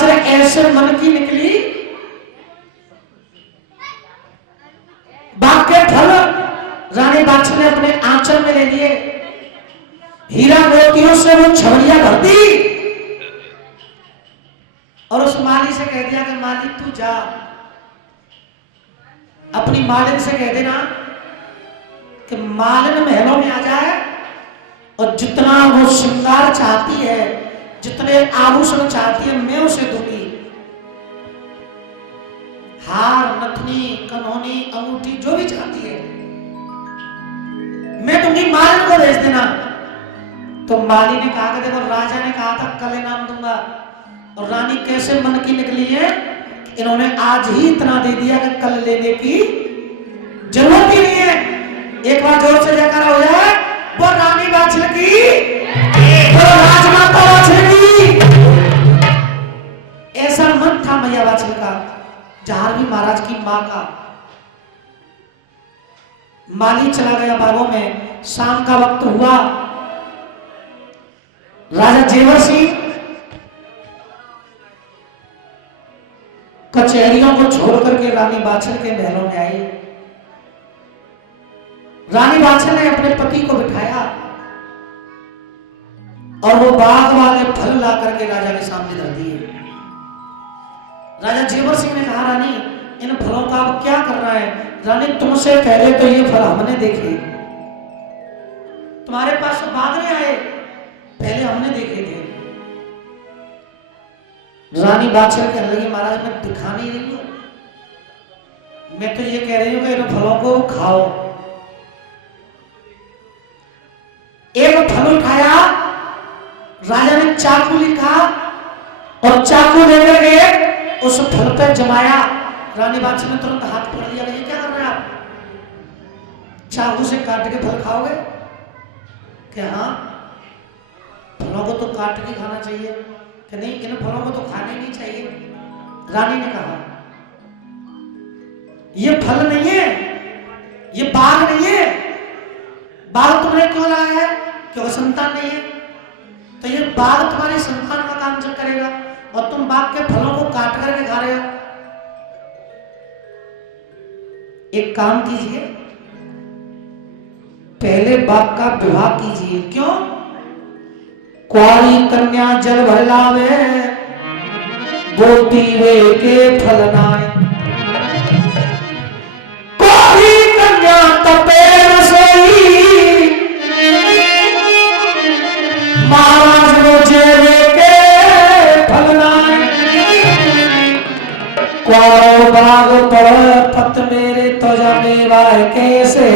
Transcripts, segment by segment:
बाछल ऐसे मन की निकली, बाग के फल रानी बाछल ने अपने आंचल में ले लिए, हीरा मोतियों से वो छवड़िया भर दी और उस माली से कह दिया कि माली तू जा, अपनी मालिन से कह देना कि मालिन महलों में आ जाए और जितना वो श्रृंगार चाहती है, जितने आभूषण चाहती है, मैं उसे दूंगी। हार, नथनी, कन्हौनी, अंगूठी, जो भी चाहती है मैं दूंगी, मालिन को भेज देना। तो माली ने कहा कि देखो, राजा ने कहा था कल इनाम दूंगा, और रानी कैसे मन की निकली है, इन्होंने आज ही इतना दे दिया कि कल लेने की जरूरत ही नहीं है। एक बार जोर से जयकारा हो जाए, वो रानी बाछल की, वो राजमाता बाछल की। ऐसा मन था मैया बाछल का, जहारवी महाराज की मां का। माली चला गया बागों में, शाम का वक्त हुआ, राजा जेवर सिंह कचहरियों को छोड़ करके रानी बाछल के महलों में आई। रानी बाछल ने अपने पति को बिठाया और वो बाग वाले फल ला करके राजा के सामने रख दिए। राजा जेवर सिंह ने कहा, रानी इन फलों का अब क्या करना है? रानी तुमसे पहले तो ये फल हमने देखे, तुम्हारे पास तो बाद में आए, पहले हमने देखे थे। रानी बाछल कहने लगी, महाराज मैं दिखा नहीं रही हूं, मैं तो ये कह रही हूं कि इन फलों को खाओ। एक फल उठाया, राजा ने चाकू लिखा और चाकू लेकर के उस फल पर जमाया। रानी बाछल ने तुरंत हाथ पकड़ लिया, ये क्या कर रहे हैं आप? चाकू से काट के फल खाओगे? कि हाँ, फलों को तो काट के खाना चाहिए। कि नहीं, इन फलों को तो खाने नहीं चाहिए। रानी ने कहा, ये फल नहीं है, ये बाग नहीं है। बाग तुमने क्यों लाया है? क्योंकि संतान नहीं है, तो ये बाग तुम्हारी संतान का काम जब करेगा, और तुम बाग के फलों को काट करके खा रहे हो। एक काम कीजिए, पहले बाग का विवाह कीजिए। क्यों? कुआरी कन्या जल भर लावे, बोती वे के फल नाय। कुआरी कन्या तपे रसोई, महाराज रोजे वे के फल नाय। कुआरो बाग पड़ पत मेरे तो जमेवा कैसे।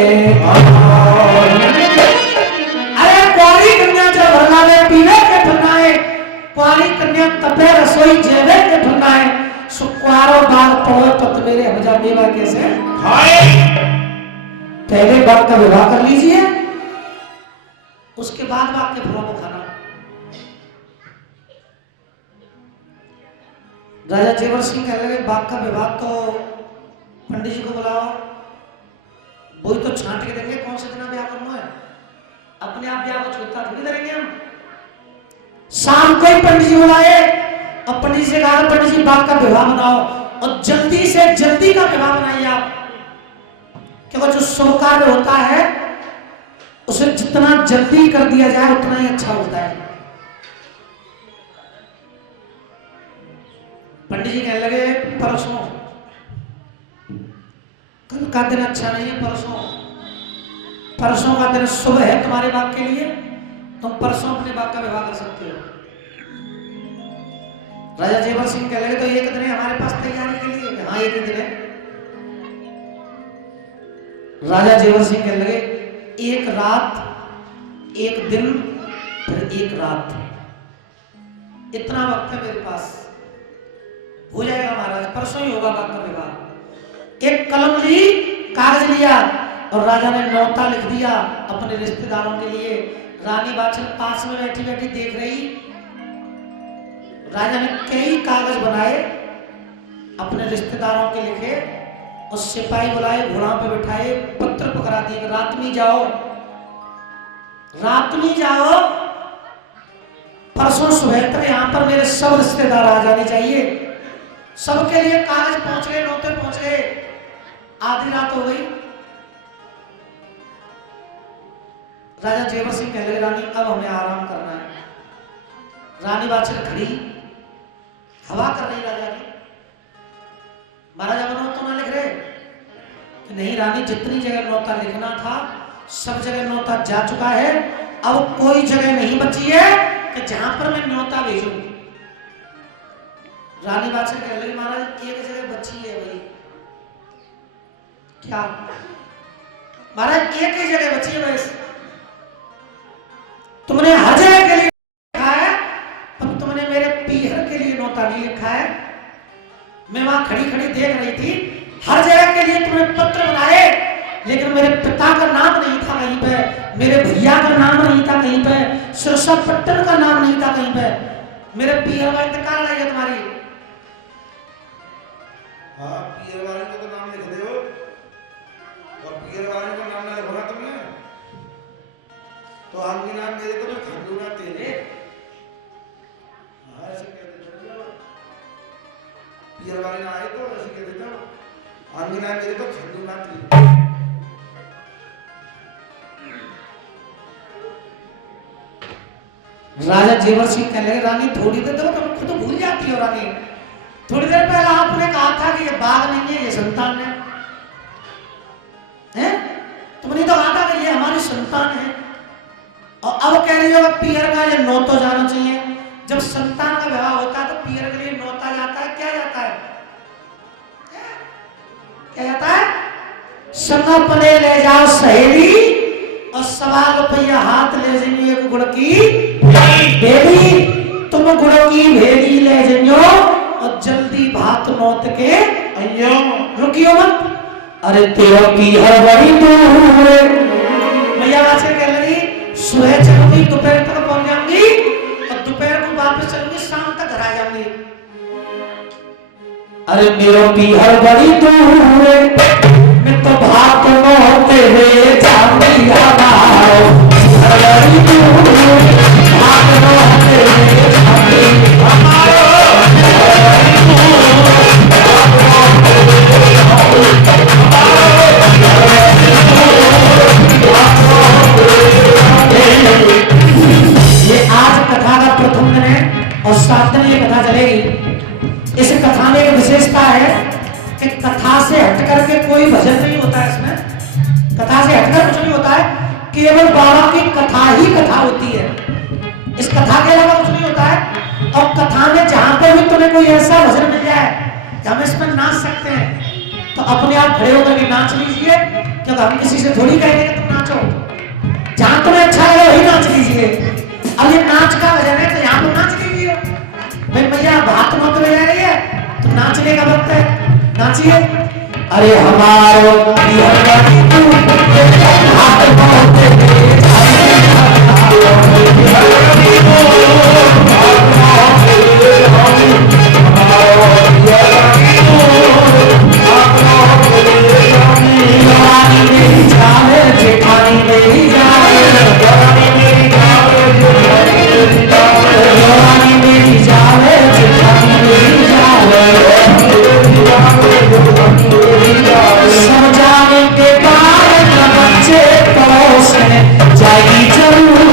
पीवे के फलनाए, कुआरी कन्या तपे रसोई जेवे के फलनाए। सुकुआरो बाग पड़ो पत मेरे हजा मेवा कैसे खाए। पहले बाग का विवाह कर लीजिए, उसके बाद बाग के फलों को खाना। राजा जेवर सिंह कह लगे, बाग का विवाह तो पंडित जी को बुलाओ, वही तो छांट के देंगे कौन से दिन ब्याह करना है। अपने आप ब्याह को छूटता थोड़ी करेंगे हम। शाम को ही पंडित जी बुलाए और पंडित जी से कहा, पंडित जी बाग का विवाह बनाओ, और जल्दी से जल्दी का विवाह बनाइए आप, क्योंकि जो शुभ कार्य होता है उसे जितना जल्दी कर दिया जाए उतना ही अच्छा होता है। पंडित जी कहने लगे, परसों, कल का दिन अच्छा नहीं है, परसों, परसों का दिन शुभ है तुम्हारे बाग के लिए, तुम परसों अपने बाग का विवाह कर सकते हो। राजा जेवर सिंह कह लगे, तो एक दिन है हमारे पास तैयारी के लिए? हाँ, एक दिन है। राजा जेवर सिंह कह लगे, एक रात, एक दिन, फिर एक रात, इतना वक्त है मेरे पास, हो जाएगा महाराज, परसों ही होगा बाग का विवाह। एक कलम ली, कागज लिया और राजा ने न्योता लिख दिया अपने रिश्तेदारों के लिए। रानी बाछल पास में बैठी बैठी देख रही। राजा ने कई कागज बनाए, अपने रिश्तेदारों के लिखे, और सिपाही बुलाए, घोड़ा पे बिठाए, पत्र पकड़ा दिए, रात में जाओ, रात में जाओ, परसों सुबह तक यहाँ पर मेरे सब रिश्तेदार आ जाने चाहिए। सबके लिए कागज पहुंच गए, नोटे पहुंच गए। आधी रात हो गई। राजा जेवर सिंह कहने लगे रानी अब हमें आराम करना है। रानी बादशाह खड़ी हवा कर रही राजा की। महाराजा मनोहर तो ना लिख रहे कि नहीं रानी, जितनी जगह नौता लिखना था सब जगह नौता जा चुका है, अब कोई जगह नहीं बची है कि जहां पर मैं न्योता भेजूं। रानी बादशाह कह लगी महाराज एक जगह बची है भाई। क्या महाराज? एक ही जगह बची है बस। तुमने हर जगह के लिए लिखा है पर तुमने मेरे पीहर के लिए नौता नहीं लिखा है। मैं वहां खड़ी खड़ी देख रही थी, हर जगह के लिए तुमने पत्र बनाए, लेकिन मेरे पिता का नाम नहीं था कहीं पे, मेरे भैया का नाम नहीं था कहीं पे, सिरसापट्टन का नाम नहीं था कहीं पे। मेरे पीहर का इंतकाल है तुम्हारी। हाँ, पीहर वाले को तो नाम लिख दे हो, और पीहर वाले का नाम ना लिखोगा तुमने तो आगे नाम मेरे को तो खंडूना तेरे। हाँ, ऐसे कह देते हो। पीहर वाले ना आए तो ऐसे कह देते हो, आगे नाम मेरे को खंडूना तेरे। राजा जेवर सिंह कहने लगे रानी थोड़ी देर दो, तुम खुद भूल जाती हो रानी। थोड़ी देर पहले आपने कहा था कि ये बाघ नहीं है, ये संतान है, हैं? तुमने तो कहा था कि ये हमारी संतान है, और अब कह रही हो पीहर का ये नौता जाना चाहिए। जब संतान का विवाह होता है तो पीहर के लिए नौता जाता है। क्या जाता है? क्या जाता है? संगपने ले जाओ सहेली और सवाल रुपया हाथ ले जाइए एक गुड़ की भेड़ी। तुम गुड़ की भेड़ी ले जाइयो और जल्दी भात नौत के अयो। रुकियो मत। अरे तेरा पीहर बड़ी दूर है। मैया वासे कह लगी सुबह चलूंगी, दोपहर तक पहुंच जाऊंगी और दोपहर को वापस चलूंगी, शाम तक घर आ जाऊंगी। अरे मेरा पीहर बड़ी दूर है, मैं तो भात नौते हुए जाऊंगी हमारो। बड़ी दूर भात नौते हुए जाऊंगी हमारो। ये आज कथा का प्रथम दिन है और 7 दिन ये कथा चलेगी। इस कथा में एक विशेषता है कि कथा से हटकर के कोई भजन नहीं होता है। इसमें कथा से हटकर कुछ नहीं होता है, केवल बाबा की कथा ही कथा होती है। इस कथा के अलावा कुछ नहीं होता है। और कथा में जहां पर भी तुम्हें कोई ऐसा भजन मिल जाए कि हम इसमें नाच सकते हैं तो अपने आप खड़े होकर के नाच लीजिए, क्योंकि हम किसी से थोड़ी कहेंगे कि तुम नाचो। जहां तुम्हें अच्छा लगे वही नाच लीजिए। अब ये नाच का भजन है तो यहाँ पर नाच लीजिए। भाई भैया भात मत ले रही है तो नाचने का वक्त है, नाचिए। अरे हमारो बच्चे पड़ोस में जाएगी जरूर।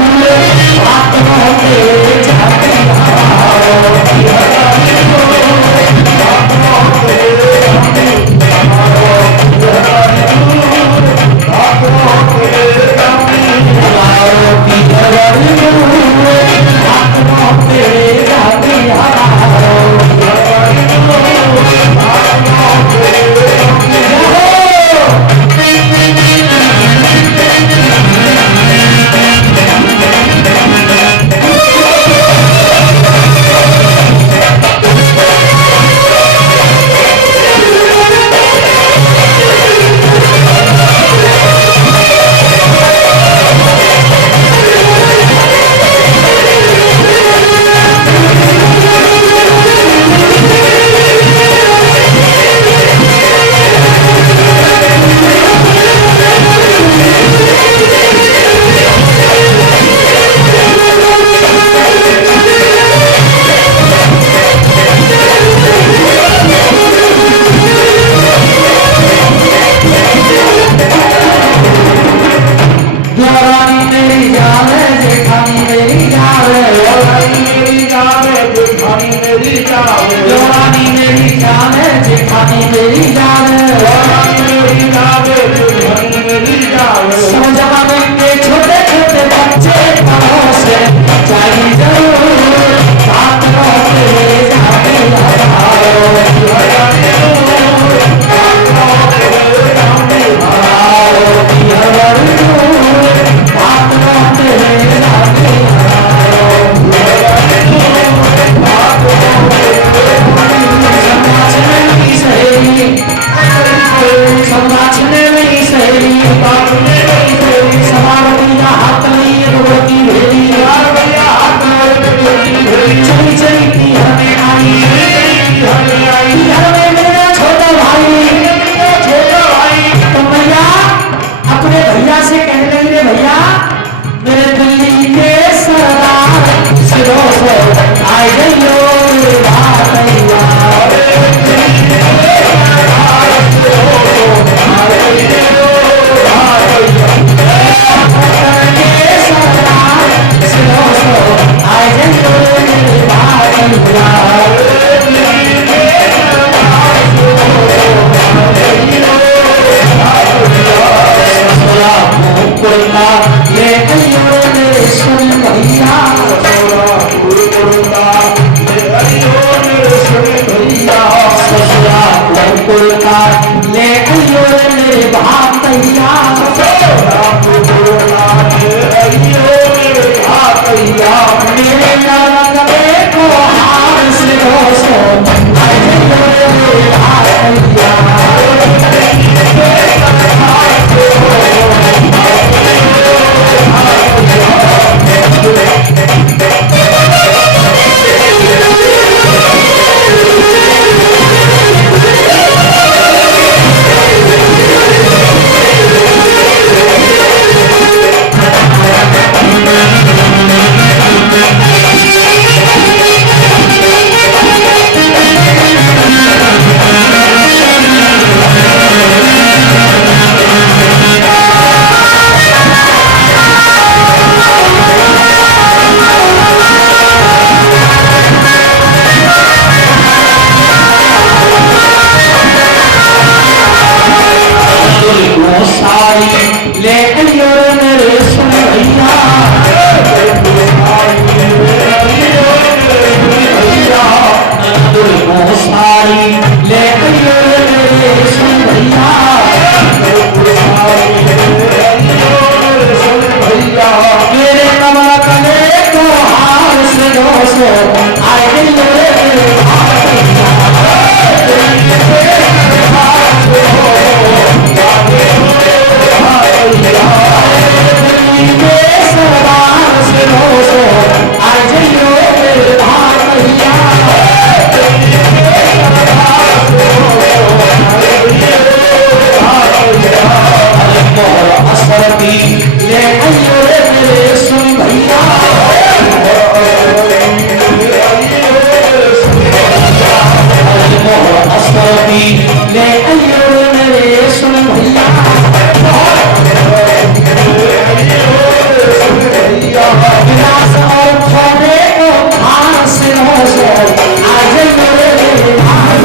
मेरी जान, जवानी मेरी जान है, जेठानी मेरी जान, मेरी जान, मेरी जान। सब जमाने के छोटे छोटे बच्चे कहों से चाहिए जरूर, साथ रोते जाने लगाओ, लगाने दो, साथ रोते जाने लगाओ, दिया बरूर, साथ रोते जाने लगाओ, लगाने दो, साथ रोते समाचने की सहेली, समाचने में सहेली, बातने में सहेली, समावती का हाथ लिए गोबरती भेली, चली चली थी हमें आई, घर में मेरा छोटा भाई, तो भैया अपने भैया से कहने लगी, रे भैया मेरे दिल्ली के सरदार सिरों से आए गयो मेरे भैया, ले आइयो मेरे भातैया, मेरे लगवे को हार से दोसो आइयो मेरे भातैया, ले आइयो मेरे सुन भैया, सारी ले आइयो मेरे सुन भैया, मेरे कमर कले को हार से दोसो आए गयो मेरे सरदार से दोसो आए गयो मेरे भैया, असरती ले आइयो मेरे सुन भैया, असरती ले आइयो मेरे सुन भैया, विनाश और खोने को भार से दोसो आज मेरे भाई,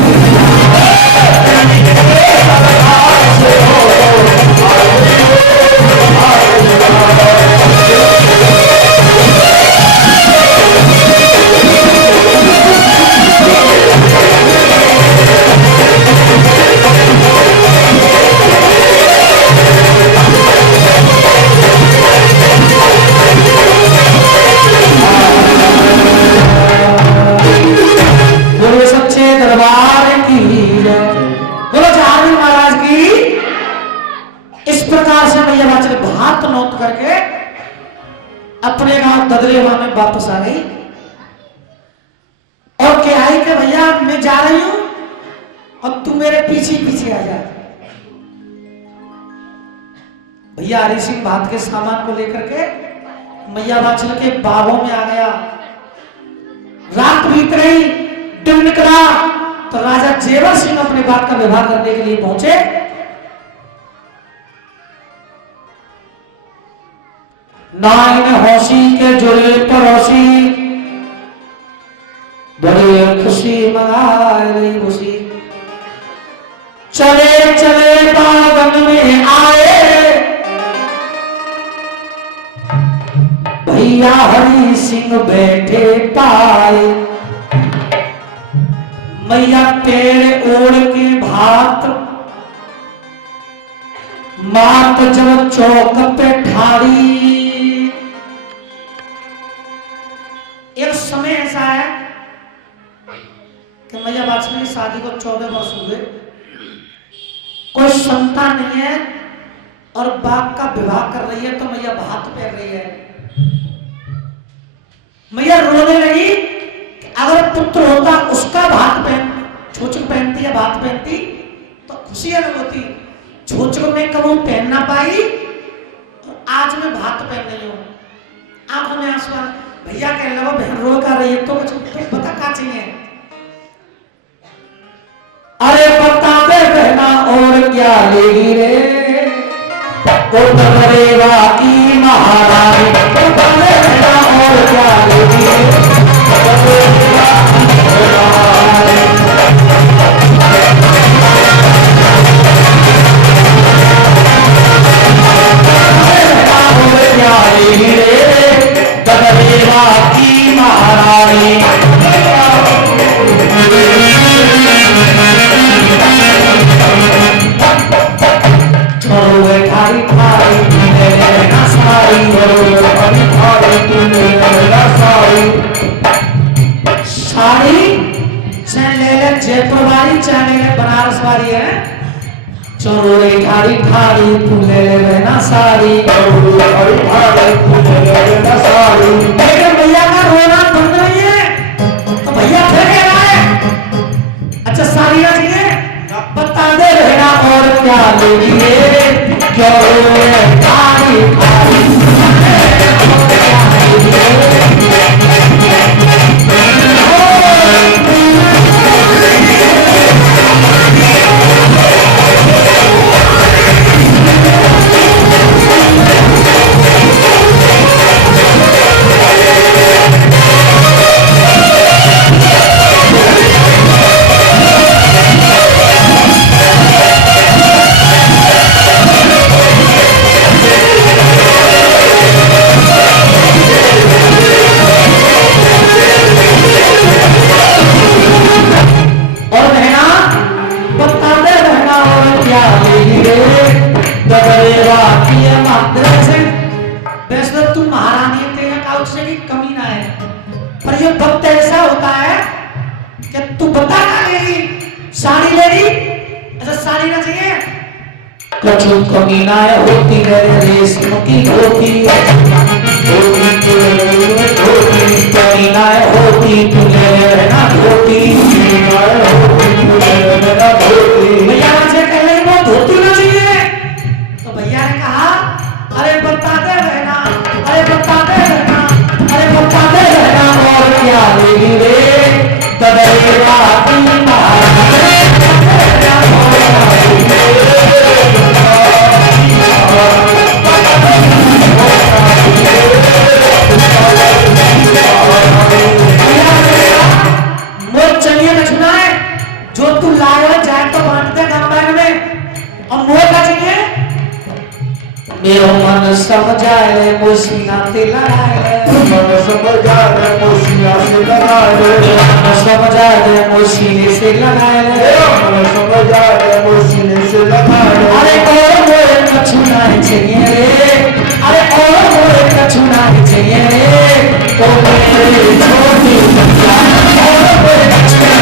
बोलो सच्चे दरबार की जय, बोलो जहांगीर महाराज की। इस प्रकार से मैया वाचन भात नोत करके अपने गांव ददरेवा में वापस आ गई और क्या आई कि भैया मैं जा रही हूं और तू मेरे पीछे पीछे आ जा। भैया हरि सिंह भात के सामान को लेकर के मैया वाचन के बागों में आ गया। रात बीत रही, दिन निकला तो राजा जेवर सिंह अपने बाप का विवाह करने के लिए पहुंचे। नाइन होशी के जुड़े पड़ोसी बड़े खुशी मंगाए रही खुशी। चले चले बागन में आए भैया हरि सिंह बैठे पाए। मैया पेड़ ओढ़ के भात मात जब चौक पे ठाड़ी। एक समय ऐसा है कि मैया वात्सल्य की शादी को 14 वर्ष हुए, कोई संतान नहीं है और बाप का विवाह कर रही है तो मैया भात पहन रही है। मैया रोने लगी कि अगर पुत्र होता उसका भात पहन छोचक पहनती या भात पहनती तो खुशी अलग होती। छोचक में कब वो पहन ना पाई और आज मैं भात पहन रही हूँ। आंखों में आंसू भैया कह लगा बहन रो कर रही है तो बता क्या चाहिए। अरे बता दे बहना और क्या लेगी रे रेवा की महारानी। बता दे बहना और क्या लेगी रेवा की महारानी। ठाई ठाई साड़ी ले ले जयपुर वाली चाहे ले बनारस वाली है। चोरोरे ठाड़ी ठाड़ी तू ले ले बहना साड़ी। लेकिन भैया का रोना बंद नहीं है तो भैया फिर कह रहा है अच्छा साड़ी ना चाहिए बता दे बहना और क्या लेगी क्यों ठाड़ी ठाड़ी कमीना होती है रेशम की धोती कमीना होती तुझे रहना धोती भैया से कह रहे वो धोती ना चाहिए तो भैया ने कहा अरे बताते रहना अरे बताते रहना अरे बताते रहना और क्या लेगी रे दबेगा चलिए लक्ष्मण है जो तू लाया जाए तो बांटते गंगा में और मोह का चाहिए मेरो मन समझाए मोसीना ते लगाए मन समझाए मोसीना से लगाए मन समझाए मोसीने से लगाए मन समझाए मोसीने से लगाए। अरे और मोरे कछुना चाहिए रे अरे और मोरे कछुना चाहिए रे तो मेरे छोटी और मोरे कछुना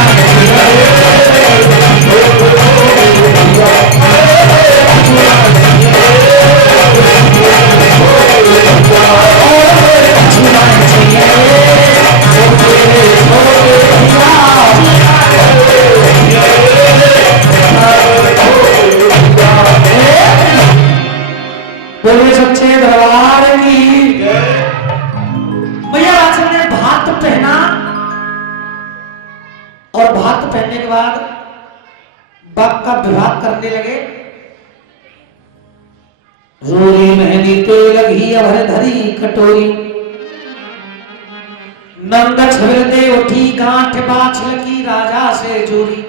बोले सच्चे दरबार की भैया राजन ने भात पहना और भात पहनने के बाद बाप का विवाह करने लगे। रोरी मेहंदी तेल घी अभर धरी कटोरी नंद छविरते उठी गांठ बाछल की राजा से जोरी।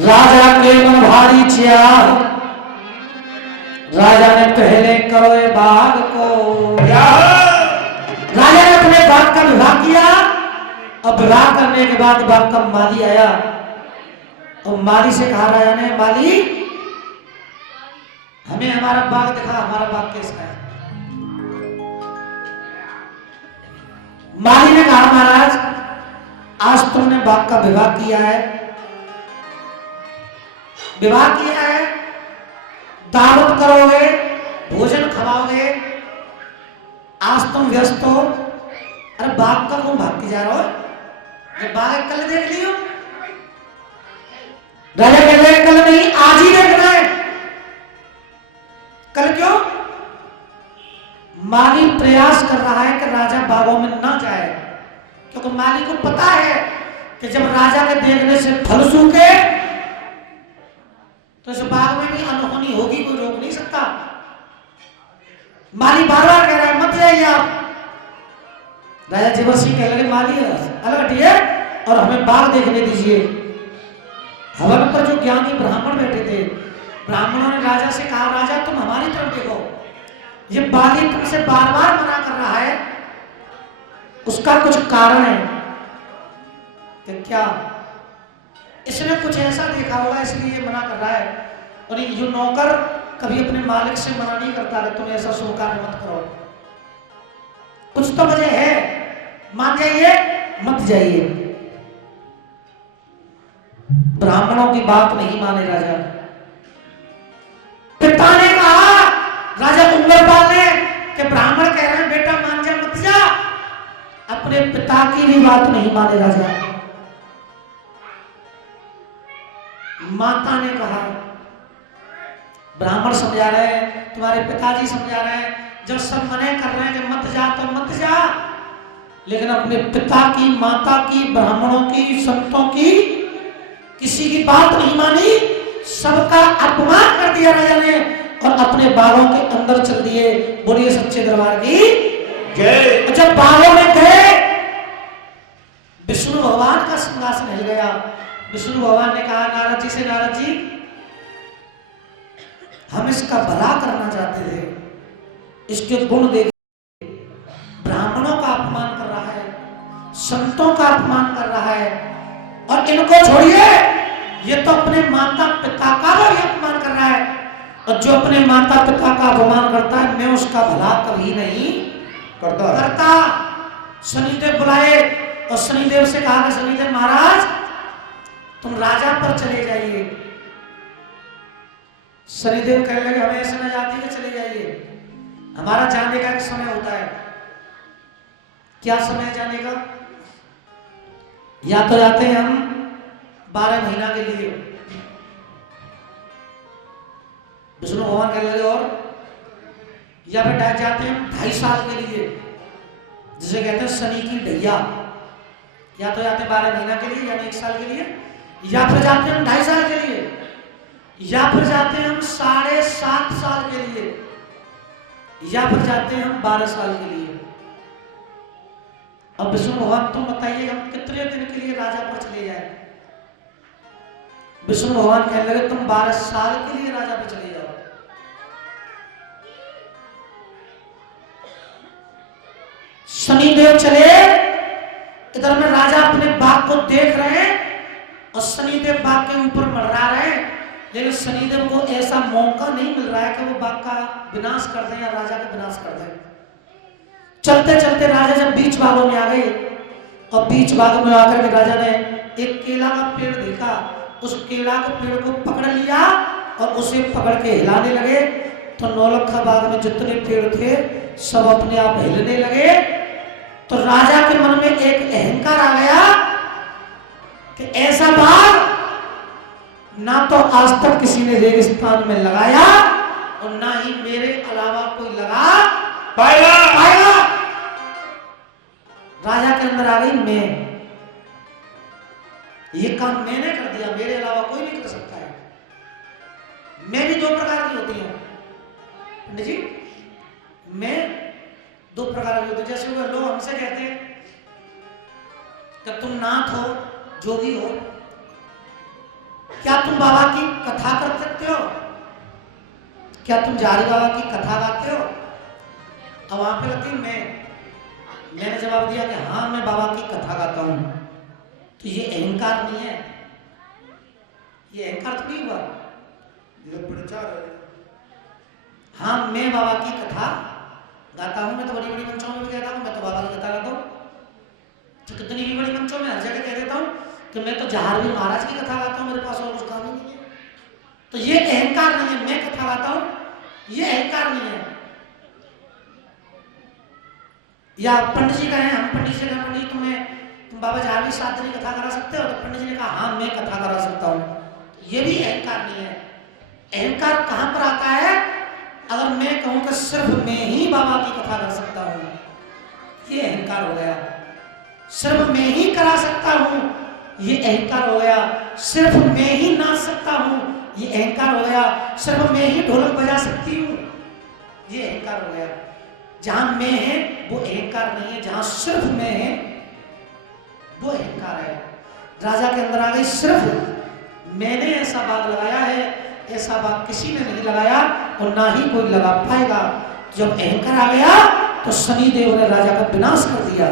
राजा के मन भारी चियार, राजा ने पहले करो ये बाघ को। राजा ने अपने बाघ का विवाह किया और विवाह करने के बाद बाघ का माली आया और माली से कहा राजा ने, माली हमें हमारा बाघ दिखा, हमारा बाघ कैसा है। माली ने कहा, महाराज आज तुमने बाघ का विवाह किया है, दावत करोगे, भोजन खवाओगे, आज तुम व्यस्त हो। अरे बाघ का क्यों भागते जा रहे हो? बाघ कल देख लियो। राजा कह रहे कल नहीं, आज ही देखना है। कल क्यों? माली प्रयास कर रहा है कि राजा बागों में ना जाए, क्योंकि माली को पता है कि जब राजा के देखने से फल सूखे तो इस बाग में भी अनहोनी होगी, कोई रोक नहीं सकता। माली बार बार कह रहा है मत जाइए आप। राजा जीवन सिंह कह लगे, माली अलग हटिए और हमें बाग देखने दीजिए। हवन पर जो ज्ञानी ब्राह्मण बैठे थे, ब्राह्मणों ने राजा से कहा, राजा तुम हमारी तरफ देखो, ये बाली तुमसे बार बार मना कर रहा है, उसका कुछ कारण है। कि क्या? इसने कुछ ऐसा देखा होगा इसलिए ये मना कर रहा है। और ये नौकर कभी अपने मालिक से मना नहीं करता कि तुम ऐसा शुभ कार्य मत करो, कुछ तो वजह है, मान जाइए मत जाइए। ब्राह्मणों की बात नहीं माने राजा। पिता ने कहा, राजा उम्रपाल ने, कि ब्राह्मण कह रहे हैं बेटा मान जा मत जा। अपने पिता की भी बात नहीं माने राजा। माता ने कहा, ब्राह्मण समझा रहे हैं, तुम्हारे पिताजी समझा रहे हैं, जब सब मने कर रहे हैं कि मत जा तो मत जा, लेकिन अपने पिता की, माता की, ब्राह्मणों की, संतों की किसी की बात नहीं मानी, सबका अपमान कर दिया राजा ने और अपने बागों के अंदर चल दिए। बोलिए सच्चे दरबार की जय। जब बागों में गए, विष्णु भगवान का सिंहासन हिल गया। विष्णु भगवान ने कहा नारद जी से, नारद जी हम इसका भला करना चाहते थे, इसके गुण देख, ब्राह्मणों का अपमान कर रहा है, संतों का अपमान कर रहा है, और इनको छोड़िए, ये तो अपने माता पिता का भी अपमान कर रहा है। और जो अपने माता पिता का अपमान करता है, मैं उसका भला कभी नहीं करता। शनिदेव बुलाए और शनिदेव से कहा, शनिदेव महाराज तुम राजा पर चले जाइए। शनिदेव कहने लगे, हमें ऐसा न जाती कि चले जाइए, हमारा जाने का एक समय होता है। क्या समय जाने का? या तो जाते हैं हम 12 महीना के लिए, विष्णु भगवान कहने लगे, और या फिर जाते हैं 2.5 साल के लिए, जिसे कहते हैं शनि की ढैया। या तो जाते हैं 12 महीना के लिए यानी 1 साल के लिए, या फिर जाते हैं हम 2.5 साल के लिए, या फिर जाते हैं हम 7.5 साल के लिए, या फिर जाते हैं हम 12 साल के लिए। अब विष्णु भगवान तुम बताइए हम कितने दिन के लिए राजा पर चले जाए? विष्णु भगवान कहने लगे, तुम 12 साल के लिए राजा पर चले जाओ। शनिदेव चले, इधर में राजा अपने बाग को देख रहे हैं और शनिदेव बाग के ऊपर मंडरा रहे हैं, लेकिन शनिदेव को ऐसा मौका नहीं मिल रहा है कि वो बाग का विनाश कर दें या राजा का विनाश कर दें। चलते चलते राजा जब बीच बागों में आ गए और बीच बागों में आकर के राजा ने एक केला का पेड़ देखा, उस केला के पेड़ को पकड़ लिया और उसे पकड़ के हिलाने लगे, तो नौलखा बाग में जितने पेड़ थे सब अपने आप हिलने लगे। तो राजा के मन में एक अहंकार आ गया कि ऐसा बाग ना तो आज तक किसी ने रेगिस्तान में लगाया और ना ही मेरे अलावा कोई लगा पाएगा। राजा के अंदर आ गई मैं, ये काम मैंने कर दिया, मेरे अलावा कोई नहीं कर सकता है। मैं भी 2 प्रकार की होती हूँ पंडित जी, मैं 2 प्रकार की होती हूँ। जैसे वो लोग हमसे कहते कि तुम नाथ हो, जोगी हो, क्या तुम बाबा की कथा कर सकते हो? क्या तुम जारी बाबा की कथा गाते हो? अब वहां पे लगती मैंने जवाब दिया कि हाँ मैं बाबा की कथा गाता हूं। तो ये अहंकार नहीं है, ये अहंकार तो नहीं हुआ। ये प्रचार है। हाँ मैं बाबा की कथा गाता हूं, मैं तो बड़ी बड़ी मंचों में भी कहता हूं मैं तो बाबा की कथा गाता हूं, तो कितनी भी बड़ी मंचों में हर जगह कह देता हूं कि मैं तो जहारवीर महाराज की कथा गाता हूं, मेरे पास और कुछ काम ही नहीं है। तो ये अहंकार नहीं है, मैं कथा गाता हूं, ये अहंकार नहीं है। या पंडित जी कहें, हम पंडित जी कहें पंडित तुम बाबा जहारवीर साधन की कथा करा सकते हो? तो पंडित जी ने कहा हाँ मैं कथा करा सकता हूं। ये भी अहंकार नहीं है। अहंकार कहां पर आता है? अगर मैं कहूं कि सिर्फ मैं ही बाबा की कथा कर सकता हूं, ये अहंकार हो गया। सिर्फ मैं ही करा सकता हूं, ये अहंकार हो गया। सिर्फ मैं ही नाच सकता हूं, ये अहंकार हो गया। सिर्फ मैं ही ढोलक बजा सकती हूं, ये अहंकार हो गया। जहां मैं है वो अहंकार नहीं है, जहां सिर्फ मैं है वो अहंकार है। राजा के अंदर आ गई सिर्फ मैंने ऐसा बाग लगाया है, ऐसा बाग किसी ने नहीं लगाया और ना ही कोई लगा पाएगा। जब अहंकार आ गया तो शनिदेव ने राजा का विनाश कर दिया।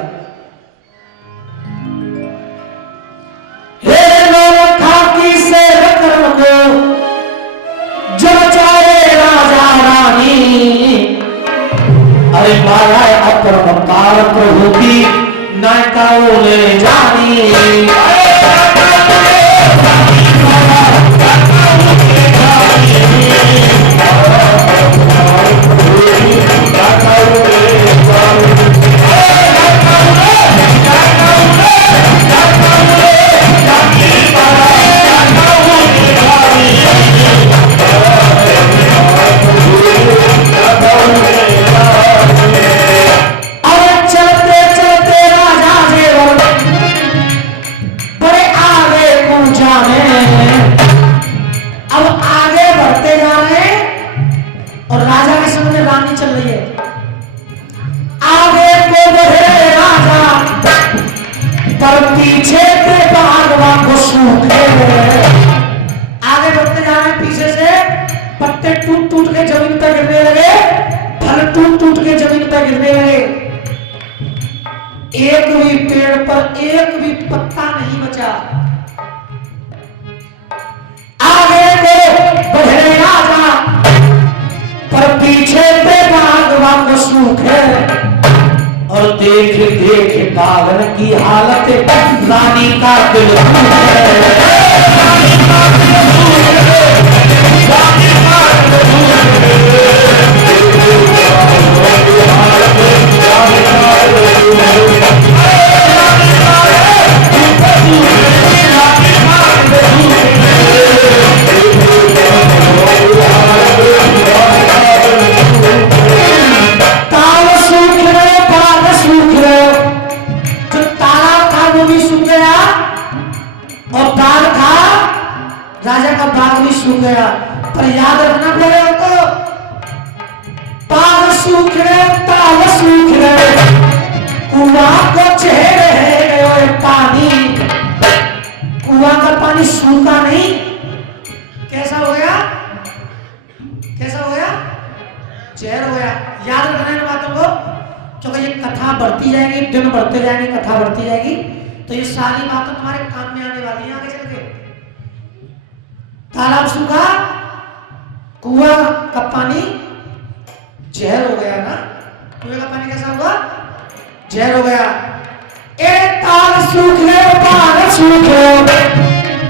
अरे माया अपरमकार प्रभु की नायका ले जानी। एक भी पेड़ पर एक भी पत्ता नहीं बचा। आगे को बढ़े राजा पर पीछे पे बागवान सूख है। और देख देख बागन की हालत रानी का दिल राजा का बाग भी सूख गया। पर याद रखना पड़ेगा तो बाग सूख गए, ताल सूख गए, कुआं को चेहरे गए पानी। कुआं का पानी सूखा नहीं, कैसा हो गया? कैसा हो गया? जहर हो गया। याद रखना इन बातों को, क्योंकि ये कथा बढ़ती जाएगी, दिन बढ़ते जाएंगे, कथा बढ़ती जाएगी, तो ये सारी बातें तुम्हारे काम में आने वाली है आगे चल के। तालाब सूखा, कुआं का पानी जहर हो गया ना। कुएं का पानी कैसा होगा? जहर हो गया। एक ताल सूख गए, बाग सूख गए,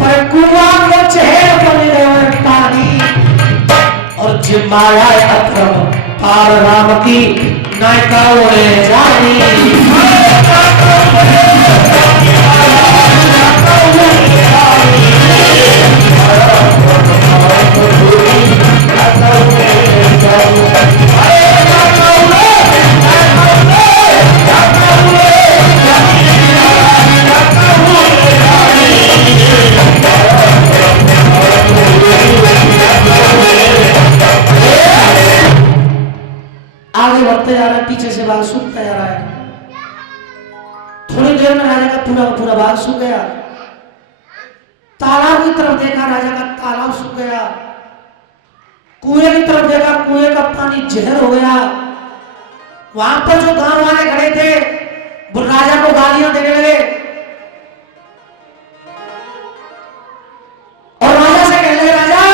पर कुआं के जहर बन गए पानी। और जिमाया अक्रम पार राम की नायका उड़े जानी। आगे बढ़ते जा रहा है, पीछे से बाल सूखता जा रहा है। देर में राजा का पूरा पूरा बाग सूख गया। तालाब की तरफ देखा, राजा का तालाब सूख गया। कुएं की तरफ देखा, कुएं का पानी जहर हो गया। वहां पर जो गांव वाले खड़े थे वो राजा को गालियां देने लगे और राजा से कहने लगे, राजा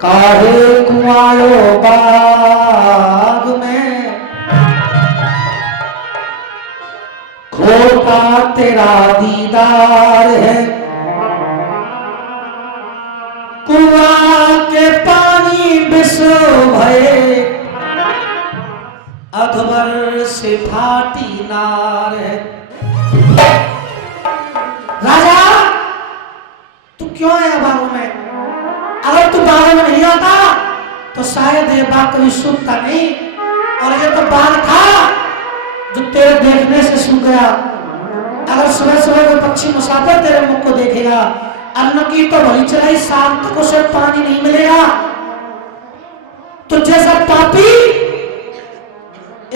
काहे कुआं बाग में खोटा तेरा दीदार है, कुआं के पानी बिसो भये अधबर से फाटी नार है। राजा तू क्यों आया बागों में? अगर तू बागों में नहीं आता तो शायद ये बाग कभी सूखता नहीं, और ये तो बाग था जो तेरे देखने से सूख गया। अगर सुबह सुबह कोई पक्षी मुसाफिर तेरे मुख को देखेगा, अन्न की तो भली चलाई, शाम तक उसे पानी नहीं मिलेगा। तो जैसा पापी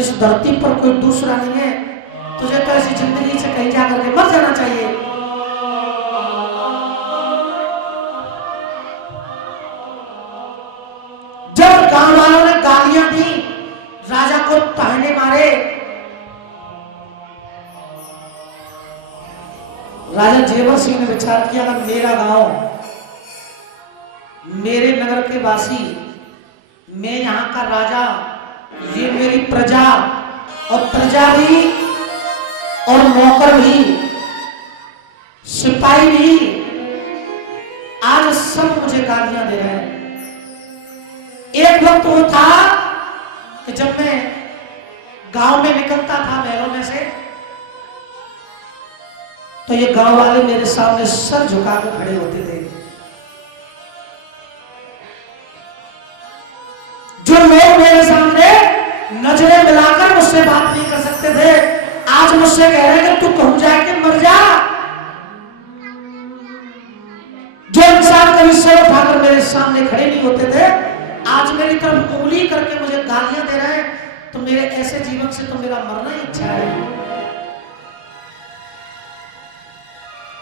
इस धरती पर कोई दूसरा नहीं है। तुझे तो ऐसी जिंदगी से कहीं जाकर के मर जाना चाहिए। जब गांव वालों ने गालियां दी, राजा को ताने मारे, राजा जेवर सिंह ने विचार किया, अगर मेरा गांव, मेरे नगर के वासी, मैं यहां का राजा, ये मेरी प्रजा, और प्रजा भी और नौकर भी, सिपाही भी आज सब मुझे गालियां दे रहे हैं। एक वक्त वो था कि जब मैं गांव में निकलता था महलों में से, तो ये गांव वाले मेरे सामने सर झुकाकर खड़े होते थे। जो लोग मेरे सामने नजरें मिलाकर मुझसे बात नहीं कर सकते थे, आज मुझसे कह रहे हैं कि तू कहूं जाके मर जा। जो इंसान कभी सर उठाकर मेरे सामने खड़े नहीं होते थे, आज मेरी तरफ उंगली करके मुझे गालियां दे रहे हैं। तो मेरे ऐसे जीवन से तो मेरा मरना ही अच्छा है।